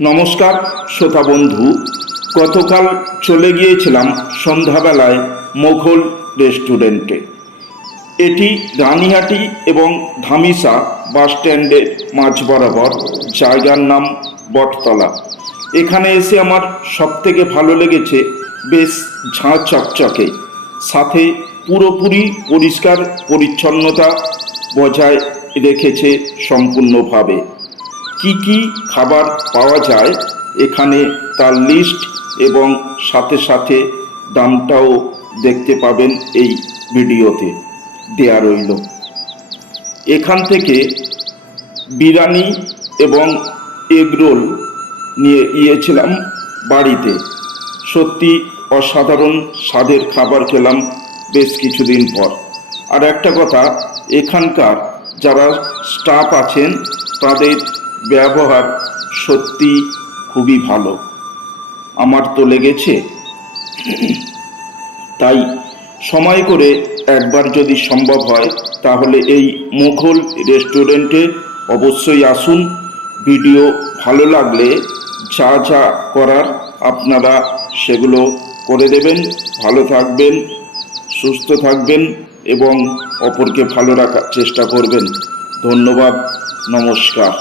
নমস্কার শ্রোতা বন্ধু, গতকাল চলে গিয়েছিলাম সন্ধ্যাবেলায় মোঘল রেস্টুরেন্টে। এটি রানিহাটি এবং ধামিসা বাস স্ট্যান্ডের মাঝ বরাবর, জায়গার নাম বটতলা। এখানে এসে আমার সবথেকে ভালো লেগেছে, বেশ ঝাঁ চকচকে, সাথে পুরোপুরি পরিষ্কার পরিচ্ছন্নতা বজায় রেখেছে সম্পূর্ণভাবে। কি কি খাবার পাওয়া যায় এখানে তার লিস্ট এবং সাথে সাথে দামটাও দেখতে পাবেন এই ভিডিওতে দেয়া রইল। এখান থেকে বিরিয়ানি এবং এগরোল নিয়ে গিয়েছিলাম বাড়িতে। সত্যি অসাধারণ স্বাদের খাবার খেলাম বেশ কিছুদিন পর। আর একটা কথা, এখানকার যারা স্টাফ আছেন তাদের ব্যবহার সত্যি খুবই ভালো, আমার তো লেগেছে। তাই সময় করে একবার যদি সম্ভব হয় তাহলে এই মোঘল রেস্টুরেন্টে অবশ্যই আসুন। ভিডিও ভালো লাগলে যা যা করার আপনারা সেগুলো করে দেবেন। ভালো থাকবেন, সুস্থ থাকবেন এবং অপরকে ভালো রাখার চেষ্টা করবেন। ধন্যবাদ, নমস্কার।